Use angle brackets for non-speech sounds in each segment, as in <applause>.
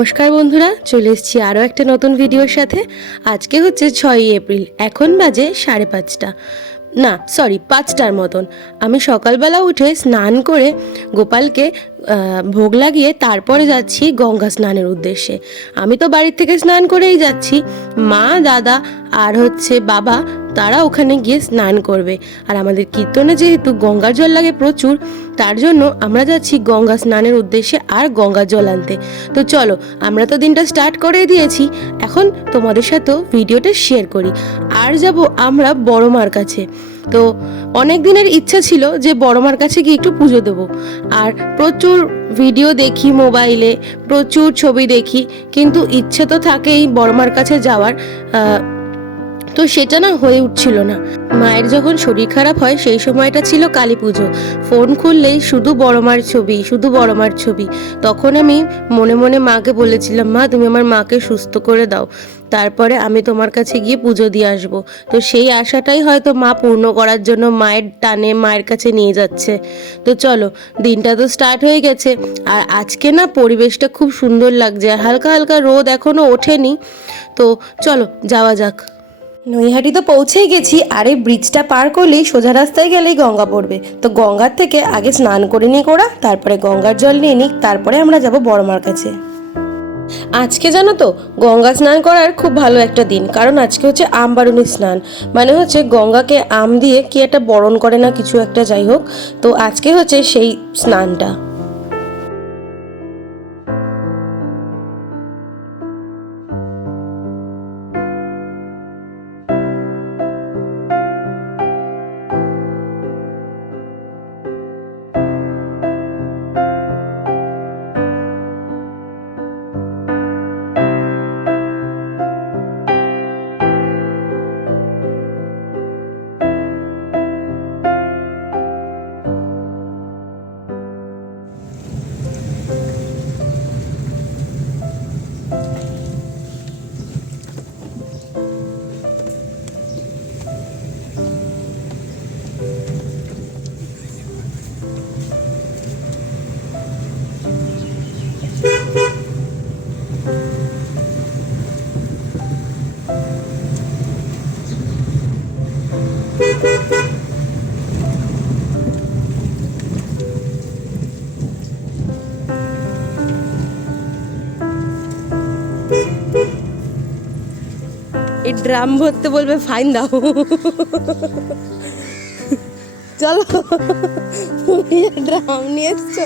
নমস্কার বন্ধুরা, চলে এসেছি আরও একটা নতুন ভিডিওর সাথে। আজকে হচ্ছে ছয়ই এপ্রিল, এখন বাজে সাড়ে পাঁচটা। না সরি পাঁচটার মতন। আমি সকালবেলা উঠে স্নান করে গোপালকে ভোগ লাগিয়ে তারপরে যাচ্ছি গঙ্গা স্নানের উদ্দেশ্যে। আমি তো বাড়ির থেকে স্নান করেই যাচ্ছি। মা, দাদা আর হচ্ছে বাবা, তারা ওখানে গিয়ে স্নান করবে। আর আমাদের কীর্তনে যেহেতু গঙ্গার জল লাগে প্রচুর, তার জন্য আমরা যাচ্ছি গঙ্গা স্নানের উদ্দেশ্যে আর গঙ্গা জল আনতে। তো চলো, আমরা তো দিনটা স্টার্ট করে দিয়েছি। এখন তোমাদের সাথেও ভিডিওটা শেয়ার করি। আর যাব আমরা বড় মার কাছে। তো অনেক দিনের ইচ্ছা ছিল যে বড় মার কাছে গিয়ে একটু পুজো দেবো। আর প্রচুর ভিডিও দেখি মোবাইলে, প্রচুর ছবি দেখি, কিন্তু ইচ্ছে তো থাকেই বড় মার কাছে যাওয়ার। তো সেটা না হয়ে উঠছিল না। মায়ের যখন শরীর খারাপ হয়, সেই সময়টা ছিল কালী পুজো। ফোন খুললেই শুধু বড় মার ছবি, শুধু বড় মার ছবি। তখন আমি মনে মনে মাকে বলেছিলাম, মা, তুমি আমার মাকে সুস্থ করে দাও। তারপরে আমি তোমার কাছে গিয়ে পুজো দিয়ে আসব। তো সেই আশাটাই হয়তো মা পূর্ণ করার জন্য মায়ের টানে মায়ের কাছে নিয়ে যাচ্ছে। তো চলো, দিনটা তো স্টার্ট হয়ে গেছে। আর আজকে না পরিবেশটা খুব সুন্দর লাগছে। আর হালকা হালকা রোদ এখনও ওঠেনি। তো চলো, যাওয়া যাক। নৈহাটি তো পৌঁছেই গেছি, আর এই ব্রিজটা পার করলেই সোজা রাস্তায় গেলেই গঙ্গা পড়বে। তো গঙ্গার থেকে আগে স্নান করে নিই ওরা তারপরে গঙ্গার জল নিয়ে নিই তারপরে আমরা যাব বড়মার কাছে। আজকে জানো তো, গঙ্গা স্নান করার খুব ভালো একটা দিন, কারণ আজকে হচ্ছে আম আমবারুণী স্নান। মানে হচ্ছে গঙ্গাকে আম দিয়ে কি একটা বরণ করে না কিছু একটা যাই হোক, তো আজকে হচ্ছে সেই স্নানটা। ড্রাম ভরতে বলবে ফাইন দাও। চলো ড্রাম নিয়ে এসছো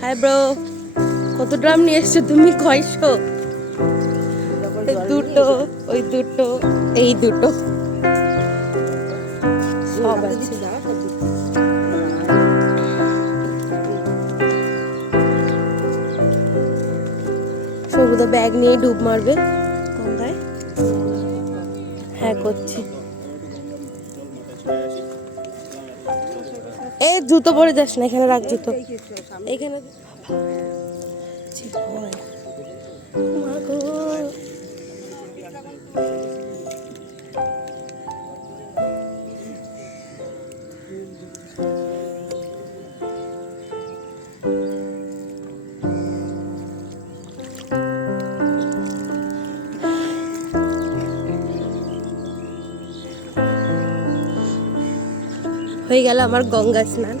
হ্যাঁ ব্রো কত ড্রাম নিয়ে এসছো তুমি? কয়শো? দুটো, ওই দুটো, এই দুটো। সব আছে ব্যাগ নিয়ে ডুব মারবে। গঙ্গায়? হ্যাঁ করছি। এই জুতো পরে যাস না এখানে রাখ জুতো। এখানে হয়ে গেল আমার গঙ্গা স্নান।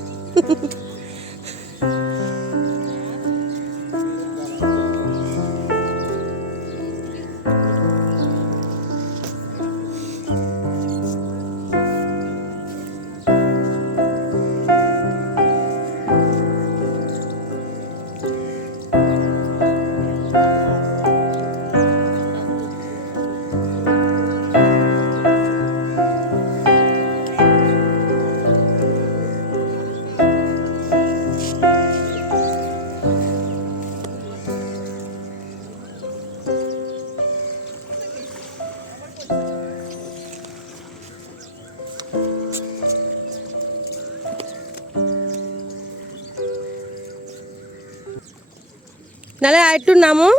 তাহলে আর একটু নামো।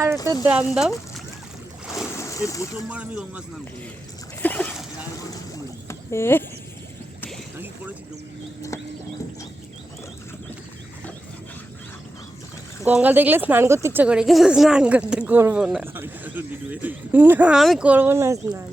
আর একটা দাম দাম প্রথমবার আমি গঙ্গা স্নান করি আর কোনোদিন করিনি। আমি করেছি গঙ্গা দেখলে স্নান করতে ইচ্ছা করে কিন্তু স্নান করতে করব। না আমি করব না স্নান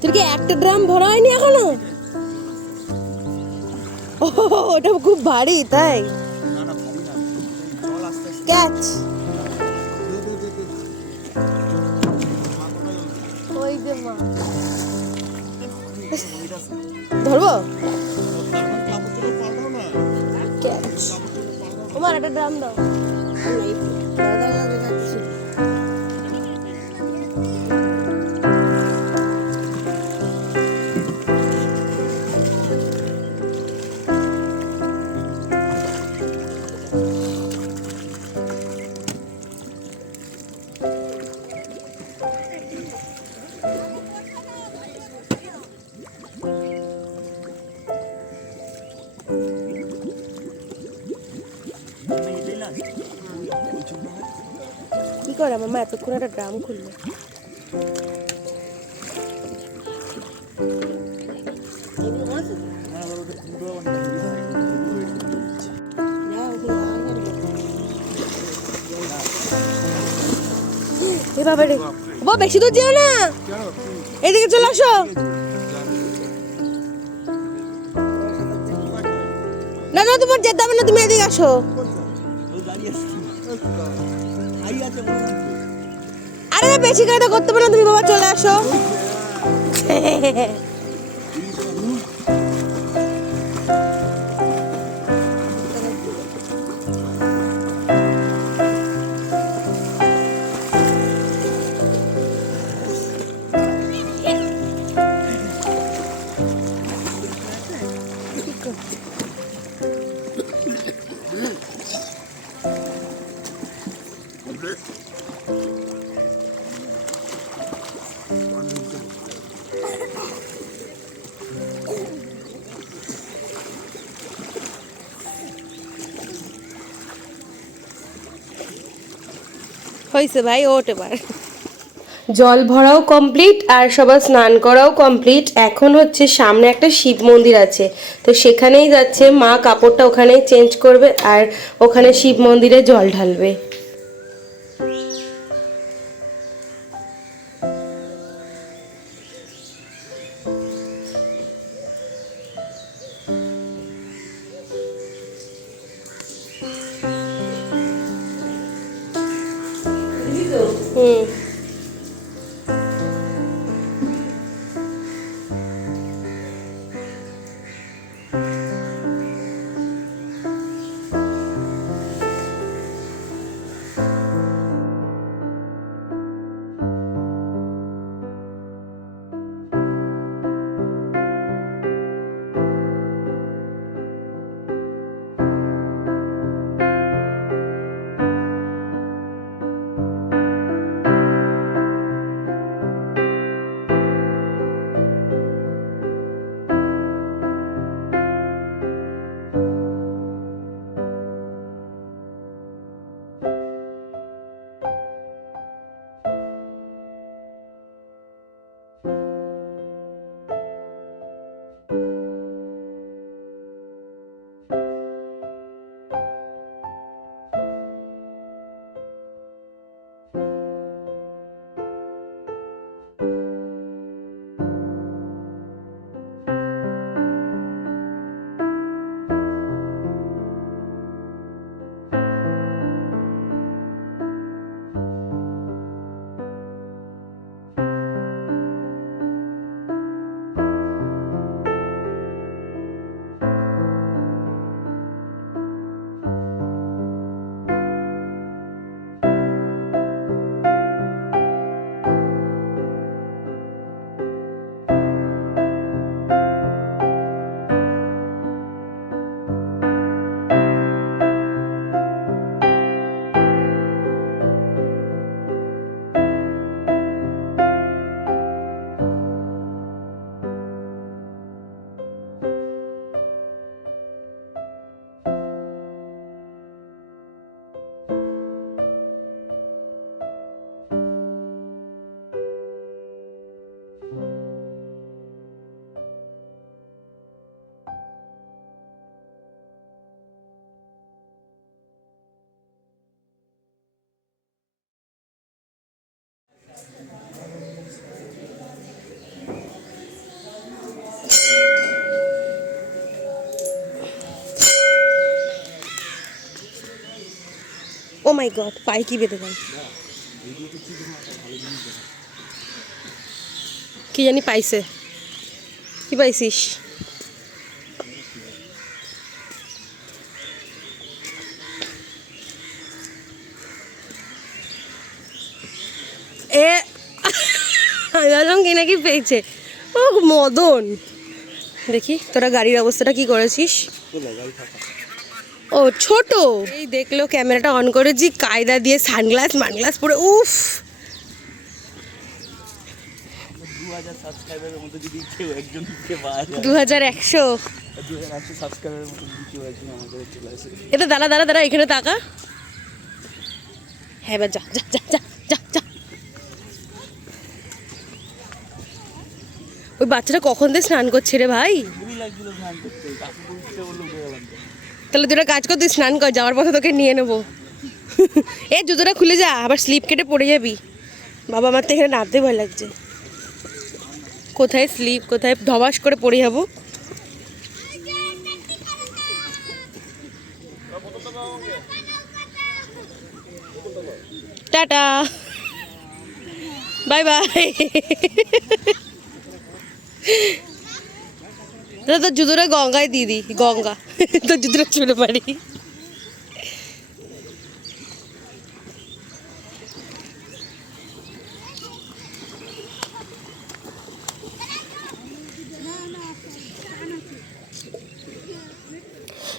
তোর কি একটা ড্রাম ভরা হয়নি এখনও? ও ওটা খুব ভারী তাই? ক্যাচ। ধরবো? ক্যাচ তোমার একটা ড্রাম দাও। এতক্ষণ একটা ড্রাম খুললো। এ বাবা রে বেশি দূর যেও না। এদিকে চলে আসো। না না, তোমার যেতে হবে না, তুমি এদিকে আসো। দাঁড়িয়ে আরে বেশি কায়দা করতে পারো তুমি বাবা চলে আসো। হয়েছে ভাই ওট এবার জল ভরাও কমপ্লিট আর সবার স্নান করাও কমপ্লিট এখন হচ্ছে সামনে একটা শিব মন্দির আছে। তো সেখানেই যাচ্ছে, মা কাপড়টা ওখানেই চেঞ্জ করবে আর ওখানে শিব মন্দিরে জল ঢালবে। মাই গড পায়ে কি বেঁধে দেয়? কি জানি পাইছে। কি পাইছিস? এ কি নাকি পেয়েছে? ও মদন। দেখি, তোরা গাড়ির অবস্থাটা কি করেছিস? ও ছোট। এই দেখল ক্যামেরাটা অন করে করেছি কায়দা দিয়ে সানগ্লাস মানগ্লাস পরে উফ। দু হাজার একশো। এটা দাঁড়া দাঁড়া দাঁড়া এখানে তাকা। হ্যাঁ এবার যা যা যা যা যা যা। ওই বাচ্চাটা কখন দিয়ে স্নান করছে রে ভাই? তাহলে দুটা কাজ কর, তুই স্নান কর, যাওয়ার পথে তোকে নিয়ে নেব। <laughs> এ জুতোটা খুলে যা, আবার স্লিপ কেটে পড়ে যাবি। বাবা, আমার তো এখানে নামতে ভয় লাগছে। কোথায় স্লিপ কোথায় ধবাস করে পড়ে যাব? টাটা। Bye bye. <laughs> দাদা তো জুতোটা গঙ্গায় দিয়ে দিই গঙ্গা। <laughs> তো জুতোটা চুলে পারি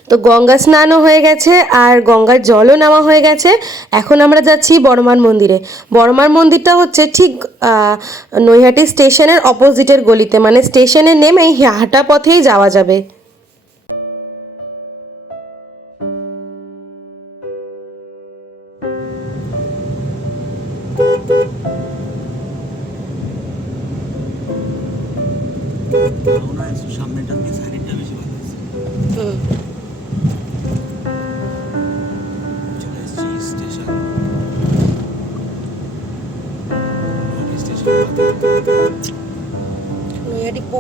তো গঙ্গা স্নানও হয়ে গেছে আর গঙ্গার জলও নেওয়া হয়ে গেছে। এখন আমরা যাচ্ছি বড়মার মন্দিরে। বড়মার মন্দিরটা হচ্ছে ঠিক নৈহাটি স্টেশনের অপোজিটের গলিতে। মানে স্টেশনে নেমেই হাঁটা পথেই যাওয়া যাবে।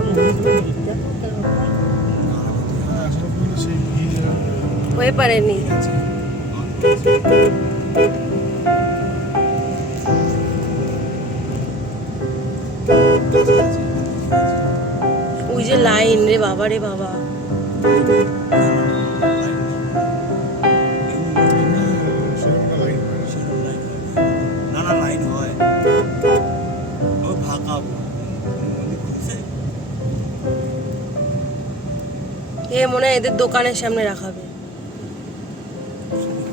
মন্দিরে ভিড়টা তো কেন হয়? হয়ে পারেনি ওই যে লাইন রে বাবা রে বাবা এ মনে হয় এদের দোকানের সামনে রাখাবে।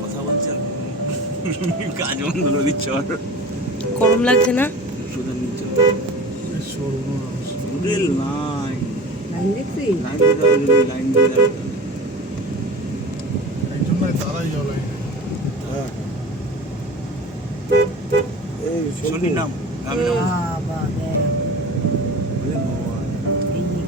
কথা বলছে কাজ বন্ধ করে দিচ্ছে গরম লাগছে না? সুদান নিচ্ছে রেল লাইন লাইন দেখছি লাইন দিতে হবে লাইন দিতে হবে শনির নাম আমি নাম। বাবা দেখ। ওরে ভগবান। এই যে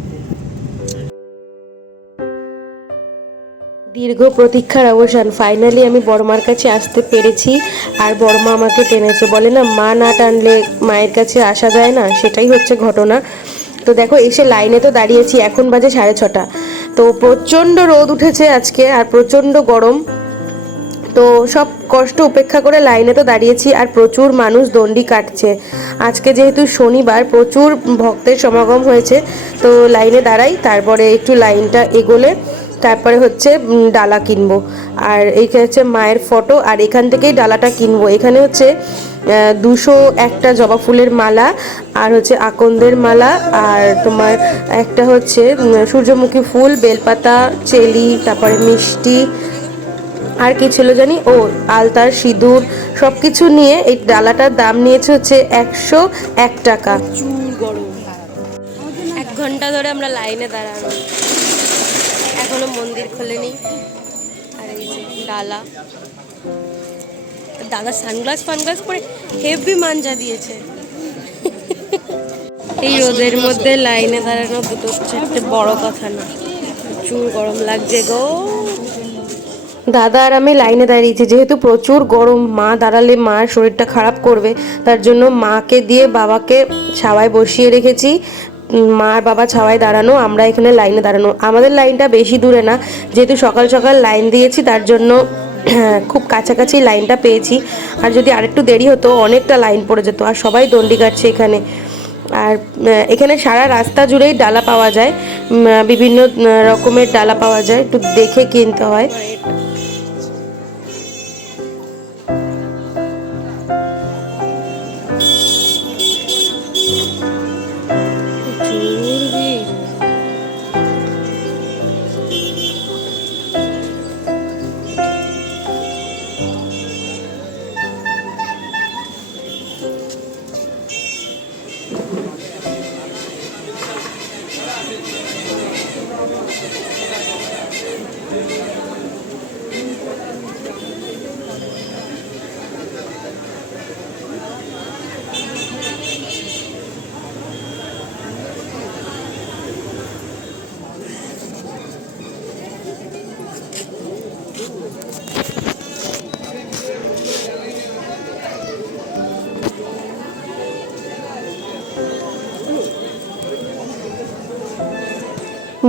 দীর্ঘ প্রতীক্ষার অবসান। ফাইনালি আমি বড়মার কাছে আসতে পেরেছি আর বড়মা আমাকে টেনেছে। বলে না মা না টানলে মায়ের কাছে আসা যায় না সেটাই হচ্ছে ঘটনা। তো দেখো, এসে লাইনে তো দাঁড়িয়েছি, এখন বাজে সাড়ে ছটা। তো প্রচণ্ড রোদ উঠেছে আজকে আর প্রচণ্ড গরম। তো সব কষ্ট উপেক্ষা করে লাইনে তো দাঁড়িয়েছি আর প্রচুর মানুষ দণ্ডি কাটছে। আজকে যেহেতু শনিবার, প্রচুর ভক্তের সমাগম হয়েছে, তো লাইনে দাঁড়াই, তারপরে একটু লাইনটা এগোলে। তারপরে হচ্ছে ডালা কিনবো। আর এইখানে হচ্ছে মায়ের ফটো আর এখান থেকেই ডালাটা কিনবো। এখানে হচ্ছে দুশো একটা জবা ফুলের মালা আর হচ্ছে আকন্দের মালা আর তোমার একটা হচ্ছে সূর্যমুখী ফুল বেলপাতা চেলি তারপরে মিষ্টি আর কি ছিল জানি? ও আলতার সিঁদুর সব কিছু নিয়ে এই ডালাটার দাম নিয়েছে হচ্ছে একশো এক টাকা। এক ঘণ্টা ধরে আমরা লাইনে দাঁড়ানো। এখনও মন্দির খোলেনি। আর এই যে ডালা। দাদা সানগ্লাস ফানগ্লাস পরে হেভি মাঞ্জা দিয়েছে। এই রোদের মধ্যে লাইনে দাঁড়ানো দুটো চারটে বড় কথা না। প্রচুর গরম লাগছে গো। দাদা আর আমি লাইনে দাঁড়িয়েছি, যেহেতু প্রচুর গরম, মা দাঁড়ালে মার শরীরটা খারাপ করবে, তার জন্য মাকে দিয়ে বাবাকে ছাওয়ায় বসিয়ে রেখেছি। মা আর বাবা ছাওয়ায় দাঁড়ানো, আমরা এখানে লাইনে দাঁড়ানো। আমাদের লাইনটা বেশি দূরে না, যেহেতু সকাল সকাল লাইন দিয়েছি, তার জন্য <clears throat> খুব কাছাকাছি লাইনটা পেয়েছি। আর যদি আরেকটু দেরি হতো, অনেকটা লাইন পড়ে যেত, আর সবাই দণ্ডি কাটছে এখানে। আর এখানে সারা রাস্তা জুড়েই ডালা পাওয়া যায় বিভিন্ন রকমের ডালা পাওয়া যায়, একটু দেখে কিনতে হয়।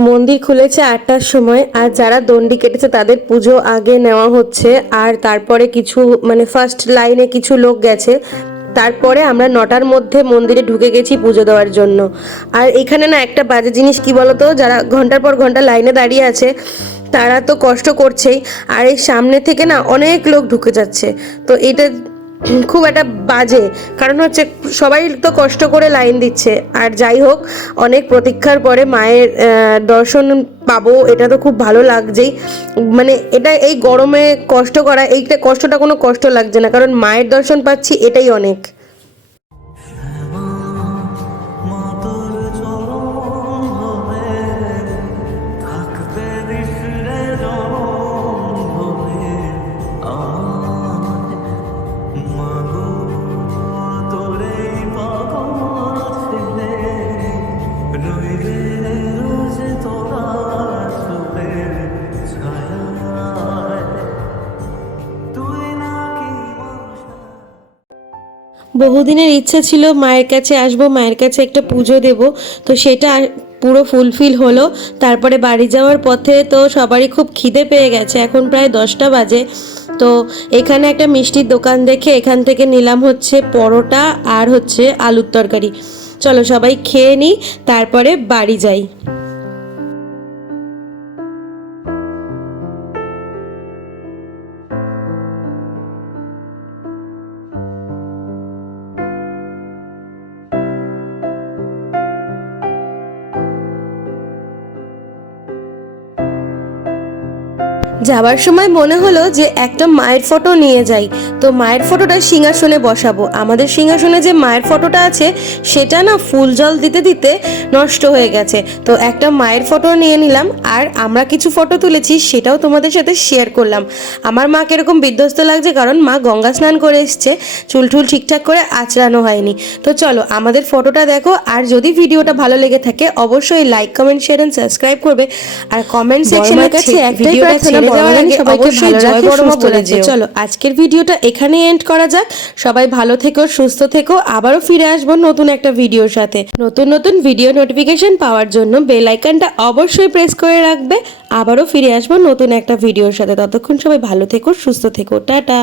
মন্দির খুলেছে আটটার সময়, আর যারা দণ্ডি কেটেছে তাদের পুজো আগে নেওয়া হচ্ছে, আর তারপরে কিছু মানে ফার্স্ট লাইনে কিছু লোক গেছে। তারপরে আমরা নটার মধ্যে মন্দিরে ঢুকে গেছি পুজো দেওয়ার জন্য। আর এখানে না একটা বাজে জিনিস কি বলতো, যারা ঘণ্টার পর ঘণ্টা লাইনে দাঁড়িয়ে আছে, তারা তো কষ্ট করছেই, আর এই সামনে থেকে না অনেক লোক ঢুকে যাচ্ছে। তো এটা খুব একটা বাজে। কারণ হচ্ছে সবাই তো কষ্ট করে লাইন দিচ্ছে। আর যাই হোক, অনেক প্রতীক্ষার পরে মায়ের দর্শন পাবো, এটা তো খুব ভালো লাগছেই। মানে এটা এই গরমে কষ্ট করা, এইটা কষ্টটা কোনো কষ্ট লাগছে না। কারণ মায়ের দর্শন পাচ্ছি, এটাই অনেক। বহুদিনের ইচ্ছা ছিল মায়ের কাছে আসব, মায়ের কাছে একটা পুজো দেব। তো সেটা পুরো ফুলফিল হলো। তারপরে বাড়ি যাওয়ার পথে তো সবারই খুব খিদে পেয়ে গেছে। এখন প্রায় দশটা বাজে। তো এখানে একটা মিষ্টির দোকান দেখে এখান থেকে নিলাম হচ্ছে পরোটা আর হচ্ছে আলুর তরকারি। চলো সবাই খেয়ে নিই, তারপরে বাড়ি যাই। যাবার সময় মনে হলো যে একটা মায়ের ফটো নিয়ে যাই। তো মায়ের ফটোটা সিংহাসনে বসাবো। আমাদের সিংহাসনে যে মায়ের ফটোটা আছে সেটা না ফুল জল দিতে দিতে নষ্ট হয়ে গেছে। তো একটা মায়ের ফটো নিয়ে নিলাম আর আমরা কিছু ফটো তুলেছি সেটাও তোমাদের সাথে শেয়ার করলাম। আমার মা কীরকম বিধ্বস্ত লাগছে কারণ মা গঙ্গা স্নান করে এসছে। চুল টুল ঠিকঠাক করে আঁচড়ানো হয়নি। তো চলো আমাদের ফটোটা দেখো আর যদি ভিডিওটা ভালো লেগে থাকে অবশ্যই like comment share and subscribe করবে। আর কমেন্ট সেকশনের কাছে একটাই প্রার্থনা যাওয়ার আগে অবশ্যই জয় বলে যেও। চলো আজকের ভিডিওটা এখানে এন্ড করা যাক। সবাই ভালো থেকো সুস্থ থেকো। আবারও ফিরে আসব নতুন একটা ভিডিওর সাথে। নতুন নতুন ভিডিও নোটিফিকেশন পাওয়ার জন্য বেল আইকনটা অবশ্যই প্রেস করে রাখবে। আবারও ফিরে আসব নতুন একটা ভিডিওর সাথে। ততক্ষণ সবাই ভালো থেকো সুস্থ থেকো। টাটা।